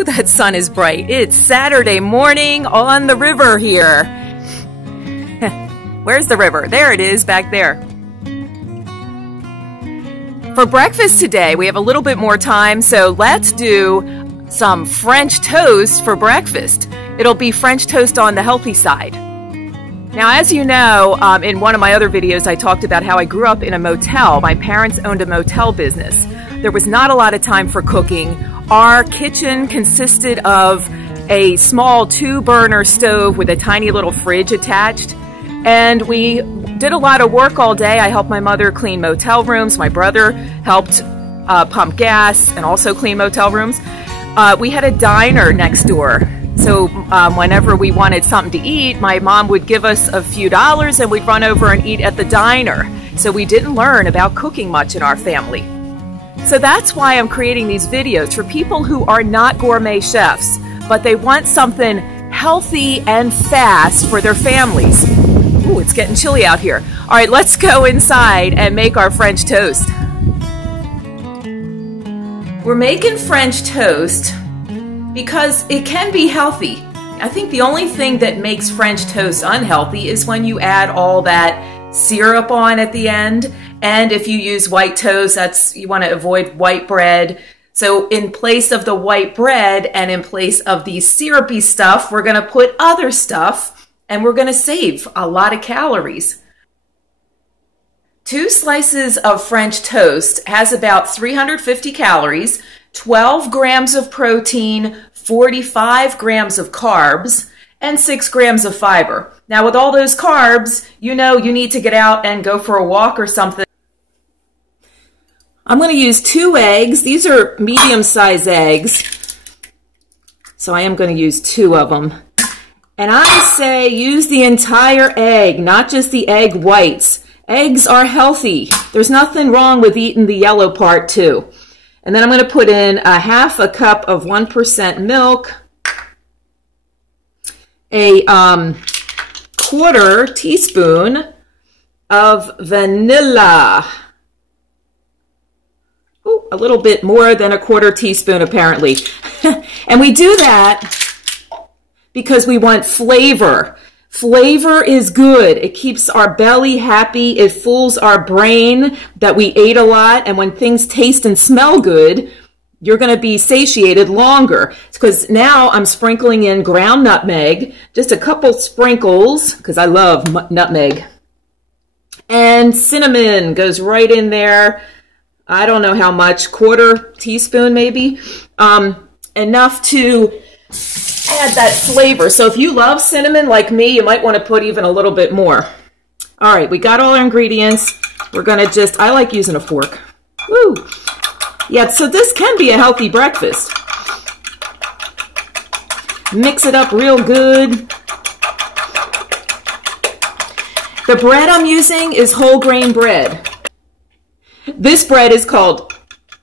Ooh, that sun is bright. It's Saturday morning on the river here. Where's the river? There it is, back there. For breakfast today, we have a little bit more time, so let's do some French toast for breakfast. It'll be French toast on the healthy side. Now, as you know, in one of my other videos, I talked about how I grew up in a motel. My parents owned a motel business. There was not a lot of time for cooking. Our kitchen consisted of a small 2-burner stove with a tiny little fridge attached. And we did a lot of work all day. I helped my mother clean motel rooms. My brother helped pump gas and also clean motel rooms. We had a diner next door. So whenever we wanted something to eat, my mom would give us a few dollars and we'd run over and eat at the diner. So we didn't learn about cooking much in our family. So that's why I'm creating these videos for people who are not gourmet chefs, but they want something healthy and fast for their families. Ooh, it's getting chilly out here. All right, let's go inside and make our French toast. We're making French toast because it can be healthy. I think the only thing that makes French toast unhealthy is when you add all that syrup on at the end. And if you use white toast, you want to avoid white bread. So in place of the white bread and in place of the syrupy stuff, we're going to put other stuff and we're going to save a lot of calories. 2 slices of French toast has about 350 calories, 12 grams of protein, 45 grams of carbs, and 6 grams of fiber. Now with all those carbs, you know you need to get out and go for a walk or something. I'm going to use 2 eggs. These are medium-sized eggs. So I am going to use 2 of them. And I say use the entire egg, not just the egg whites. Eggs are healthy. There's nothing wrong with eating the yellow part too. And then I'm going to put in a half a cup of 1% milk, a 1/4 teaspoon of vanilla. Ooh, a little bit more than a 1/4 teaspoon apparently. And we do that because we want flavor. Flavor is good. It keeps our belly happy. It fools our brain that we ate a lot. And when things taste and smell good, you're going to be satiated longer. It's because now I'm sprinkling in ground nutmeg, just a couple sprinkles, because I love nutmeg. And cinnamon goes right in there. I don't know how much, 1/4 teaspoon maybe. Enough to add that flavor. So if you love cinnamon like me, you might want to put even a little bit more. All right, we got all our ingredients. We're going to I like using a fork. Woo! Yeah, so this can be a healthy breakfast. Mix it up real good. The bread I'm using is whole grain bread. This bread is called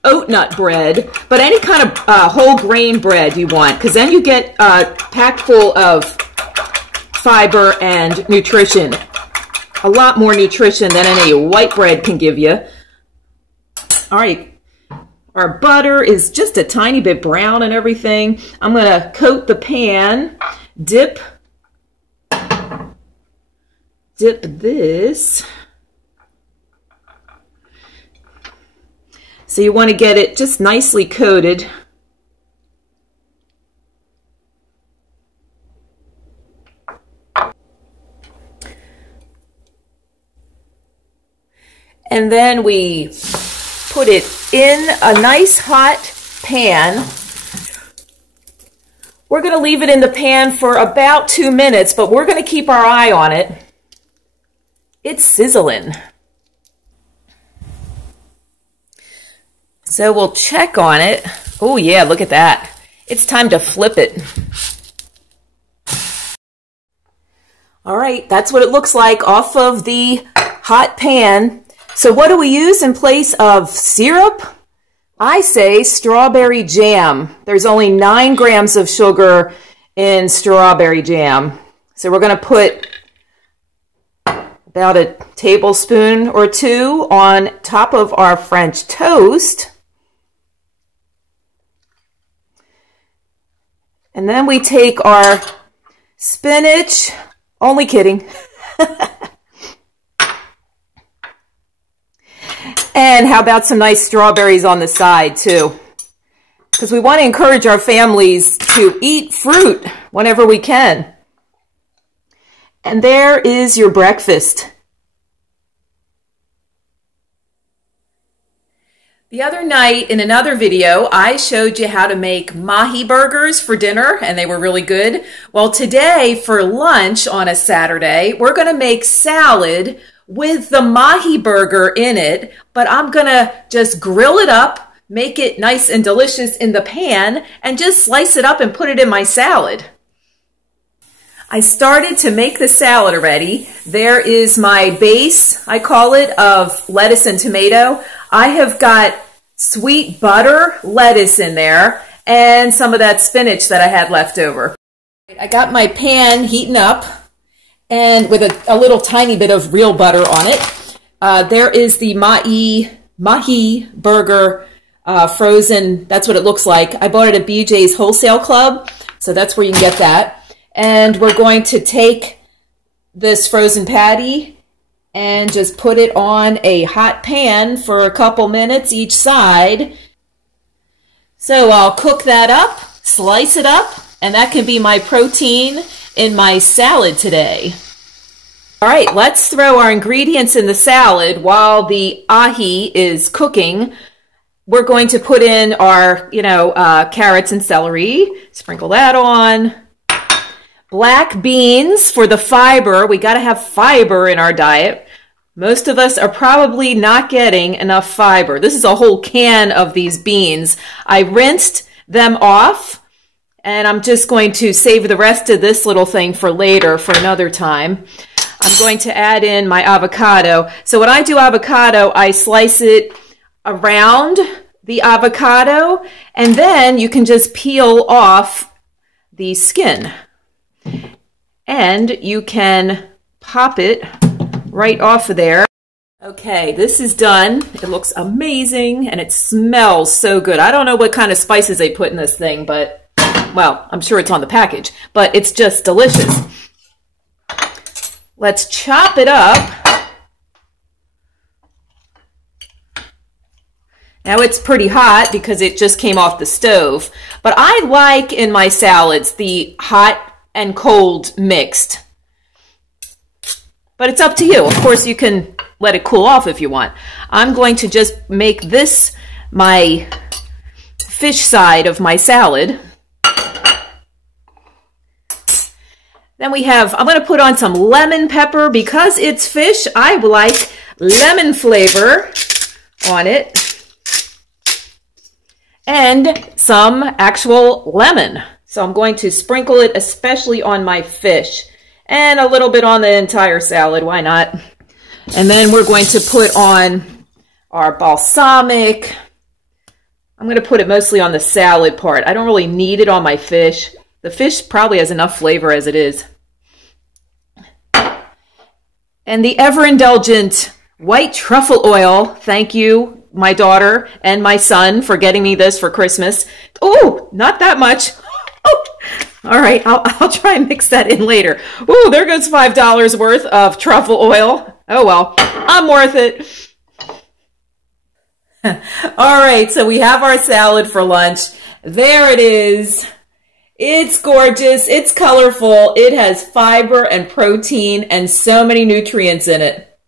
oat nut bread, but any kind of whole grain bread you want, because then you get packed full of fiber and nutrition. A lot more nutrition than any white bread can give you. All right, our butter is just a tiny bit brown and everything. I'm going to coat the pan, dip this. So you want to get it just nicely coated. And then we put it in a nice hot pan. We're going to leave it in the pan for about 2 minutes, but we're going to keep our eye on it. It's sizzling. So we'll check on it. Oh yeah, look at that. It's time to flip it. All right, that's what it looks like off of the hot pan. So what do we use in place of syrup? I say strawberry jam. There's only 9 grams of sugar in strawberry jam. So we're going to put about a tablespoon or 2 on top of our French toast. And then we take our spinach, only kidding. And how about some nice strawberries on the side too? Because we want to encourage our families to eat fruit whenever we can. And there is your breakfast. The other night in another video, I showed you how to make mahi burgers for dinner, and they were really good. Well, today for lunch on a Saturday, we're going to make salad with the mahi burger in it, but I'm going to just grill it up, make it nice and delicious in the pan, and just slice it up and put it in my salad. I started to make the salad already. There is my base, I call it, of lettuce and tomato. I have got sweet butter lettuce in there and some of that spinach that I had left over. I got my pan heating up and with a little tiny bit of real butter on it. There is the mahi burger frozen. That's what it looks like. I bought it at BJ's Wholesale Club, so that's where you can get that. And we're going to take this frozen patty and just put it on a hot pan for a couple minutes each side. So I'll cook that up, slice it up, and that can be my protein in my salad today. All right, let's throw our ingredients in the salad while the ahi is cooking. We're going to put in our, carrots and celery, sprinkle that on. Black beans for the fiber. We got to have fiber in our diet. Most of us are probably not getting enough fiber. This is a whole can of these beans. I rinsed them off, and I'm just going to save the rest of this little thing for later, for another time. I'm going to add in my avocado. So when I do avocado, I slice it around the avocado, and then you can just peel off the skin. And you can pop it right off of there. Okay, this is done. It looks amazing and it smells so good. I don't know what kind of spices they put in this thing, but, well, I'm sure it's on the package, but it's just delicious. Let's chop it up. Now it's pretty hot because it just came off the stove, but I like in my salads the hot and cold mixed. But it's up to you. Of course, you can let it cool off if you want. I'm going to just make this my fish side of my salad. Then we have, I'm going to put on some lemon pepper. Because it's fish, I like lemon flavor on it. And some actual lemon. So I'm going to sprinkle it especially on my fish and a little bit on the entire salad. Why not? And then we're going to put on our balsamic. I'm going to put it mostly on the salad part. I don't really need it on my fish. The fish probably has enough flavor as it is. And the ever-indulgent white truffle oil. Thank you, my daughter and my son, for getting me this for Christmas. Oh, not that much. All right, I'll try and mix that in later. Ooh, there goes $5 worth of truffle oil. Oh, well, I'm worth it. All right, so we have our salad for lunch. There it is. It's gorgeous. It's colorful. It has fiber and protein and so many nutrients in it.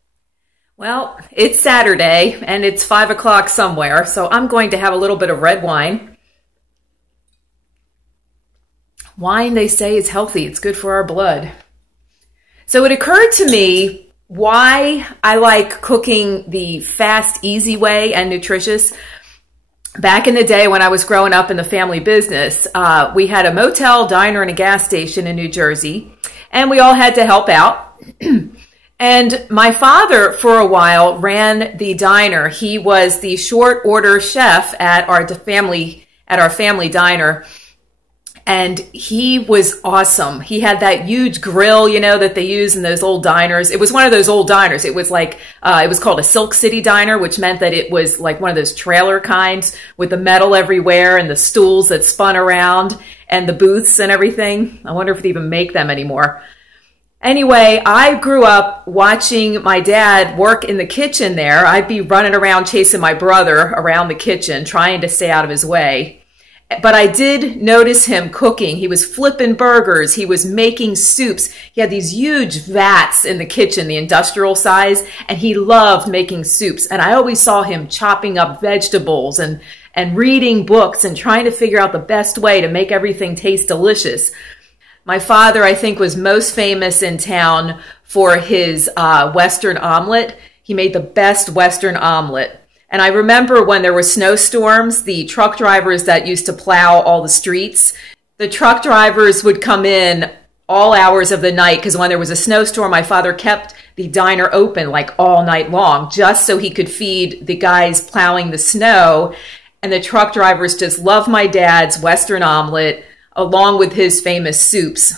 Well, it's Saturday, and it's 5 o'clock somewhere, so I'm going to have a little bit of red wine. Wine, they say, is healthy. It's good for our blood. So it occurred to me why I like cooking the fast, easy way and nutritious. Back in the day when I was growing up in the family business, we had a motel, diner, and a gas station in New Jersey, and we all had to help out. And my father, for a while, ran the diner. He was the short order chef at our family diner. And he was awesome. He had that huge grill, you know, that they use in those old diners. It was one of those old diners. It was like, it was called a Silk City diner, which meant that it was like one of those trailer kinds with the metal everywhere and the stools that spun around and the booths and everything. I wonder if they even make them anymore. Anyway, I grew up watching my dad work in the kitchen there. I'd be running around chasing my brother around the kitchen, trying to stay out of his way. But I did notice him cooking. He was flipping burgers. He was making soups. He had these huge vats in the kitchen, the industrial size, and he loved making soups. And I always saw him chopping up vegetables and reading books and trying to figure out the best way to make everything taste delicious. My father, I think, was most famous in town for his Western omelet. He made the best Western omelet. And I remember when there were snowstorms, the truck drivers that used to plow all the streets, the truck drivers would come in all hours of the night because when there was a snowstorm, my father kept the diner open like all night long just so he could feed the guys plowing the snow. And the truck drivers just loved my dad's Western omelet along with his famous soups.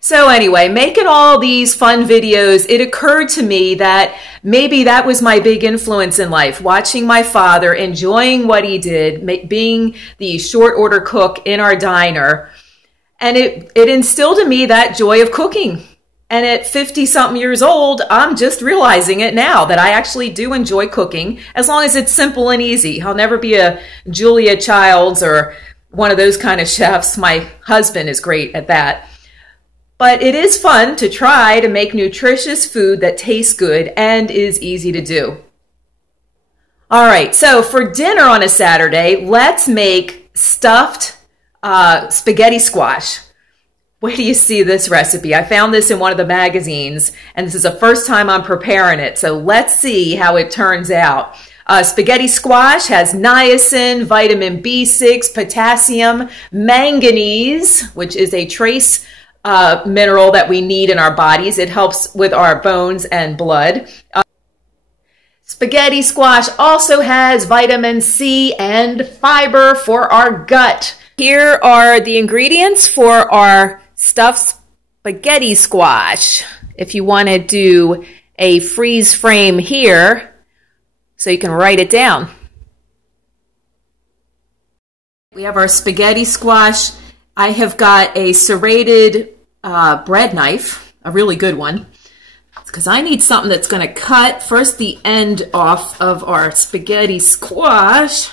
So anyway, making all these fun videos, it occurred to me that maybe that was my big influence in life, watching my father, enjoying what he did, being the short order cook in our diner. And it instilled in me that joy of cooking. And at 50-something years old, I'm just realizing it now that I actually do enjoy cooking as long as it's simple and easy. I'll never be a Julia Childs or one of those kind of chefs. My husband is great at that. But it is fun to try to make nutritious food that tastes good and is easy to do. All right, so for dinner on a Saturday, let's make stuffed spaghetti squash. Where do you see this recipe? I found this in one of the magazines, and this is the first time I'm preparing it, so let's see how it turns out. Spaghetti squash has niacin, vitamin B6, potassium, manganese, which is a trace mineral that we need in our bodies. It helps with our bones and blood. Spaghetti squash also has vitamin C and fiber for our gut. Here are the ingredients for our stuffed spaghetti squash. If you want to do a freeze frame here, so you can write it down. We have our spaghetti squash. I have got a serrated bread knife, a really good one, because I need something that's going to cut first the end off of our spaghetti squash.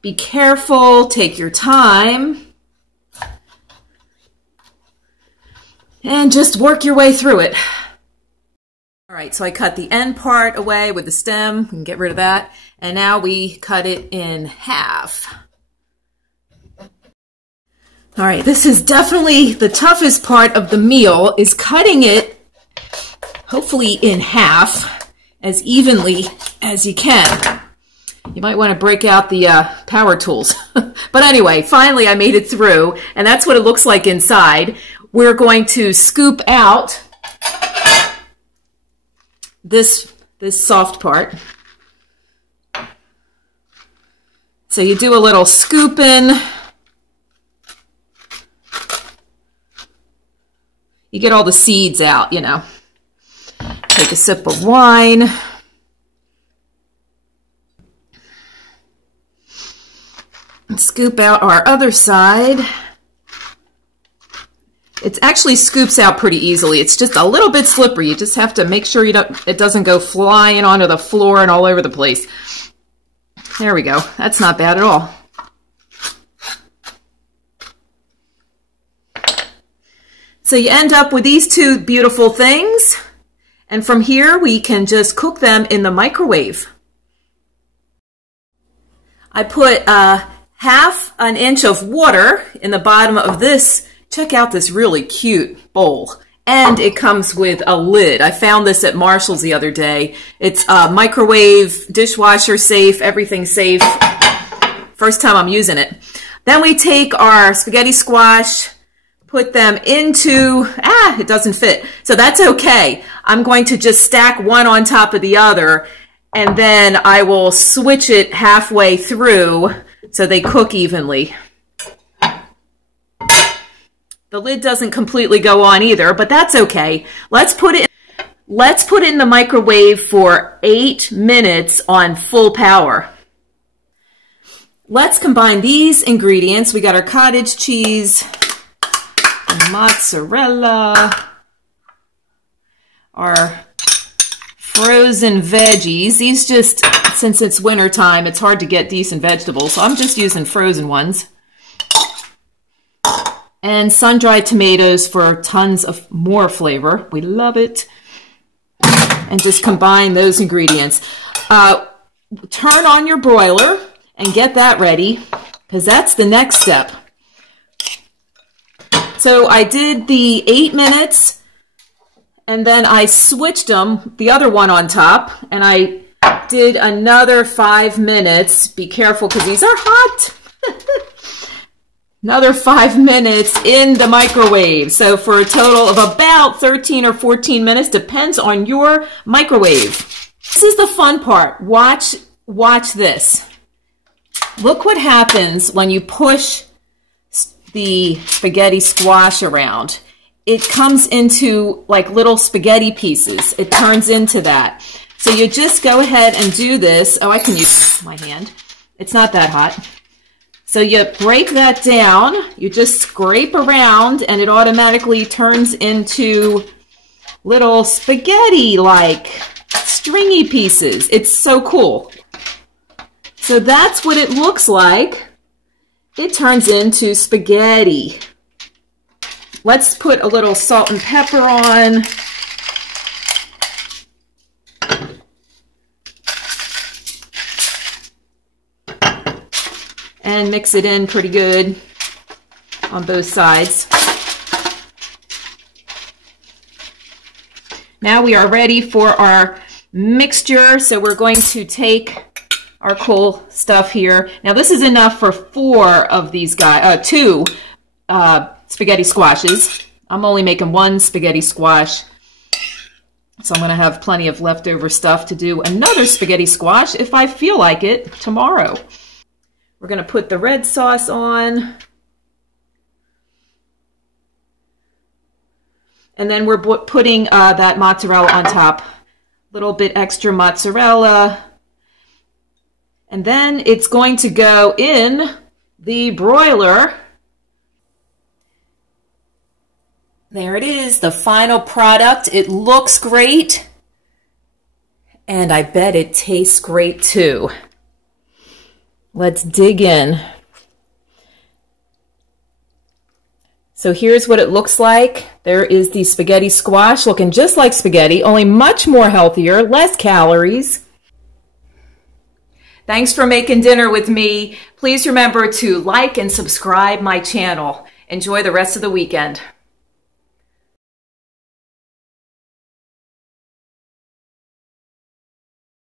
Be careful, take your time, and just work your way through it. All right, so I cut the end part away with the stem. We can get rid of that. And now we cut it in half. All right, this is definitely the toughest part of the meal, is cutting it, hopefully in half, as evenly as you can. You might want to break out the power tools. But anyway, finally I made it through, and that's what it looks like inside. We're going to scoop out this soft part. So you do a little scooping. You get all the seeds out, you know. Take a sip of wine. And scoop out our other side. It actually scoops out pretty easily. It's just a little bit slippery. You just have to make sure it doesn't go flying onto the floor and all over the place. There we go. That's not bad at all. So you end up with these two beautiful things. And from here, we can just cook them in the microwave. I put half an inch of water in the bottom of this. Check out this really cute bowl. And it comes with a lid. I found this at Marshall's the other day. It's microwave, dishwasher safe, everything safe. First time I'm using it. Then we take our spaghetti squash, put them into, it doesn't fit. So that's okay. I'm going to just stack one on top of the other And then I will switch it halfway through so they cook evenly. The lid doesn't completely go on either, but that's okay. Let's put it in the microwave for 8 minutes on full power. Let's combine these ingredients. We got our cottage cheese, mozzarella, our frozen veggies. These just, since it's winter time, it's hard to get decent vegetables, so I'm just using frozen ones. And sun-dried tomatoes for tons of more flavor. We love it. And just combine those ingredients. Turn on your broiler and get that ready, because that's the next step. So I did the 8 minutes, and then I switched them, the other one on top, and I did another 5 minutes. Be careful, because these are hot. Another 5 minutes in the microwave. So for a total of about 13 or 14 minutes, depends on your microwave. This is the fun part. Watch this. Look what happens when you push the spaghetti squash around. It comes into like little spaghetti pieces. It turns into that. So you just go ahead and do this. Oh, I can use my hand. It's not that hot. So you break that down, you just scrape around, and it automatically turns into little spaghetti-like stringy pieces. It's so cool. So that's what it looks like. It turns into spaghetti. Let's put a little salt and pepper on. And mix it in pretty good on both sides. Now we are ready for our mixture. So we're going to take our cool stuff here. Now this is enough for 4 of these guys, 2 spaghetti squashes. I'm only making 1 spaghetti squash. So I'm going to have plenty of leftover stuff to do another spaghetti squash if I feel like it tomorrow. We're going to put the red sauce on. And then we're putting that mozzarella on top. A little bit extra mozzarella. And then it's going to go in the broiler. There it is, the final product. It looks great. And I bet it tastes great too. Let's dig in. So here's what it looks like. There is the spaghetti squash, looking just like spaghetti, only much more healthier, less calories. Thanks for making dinner with me. Please remember to like and subscribe my channel. Enjoy the rest of the weekend.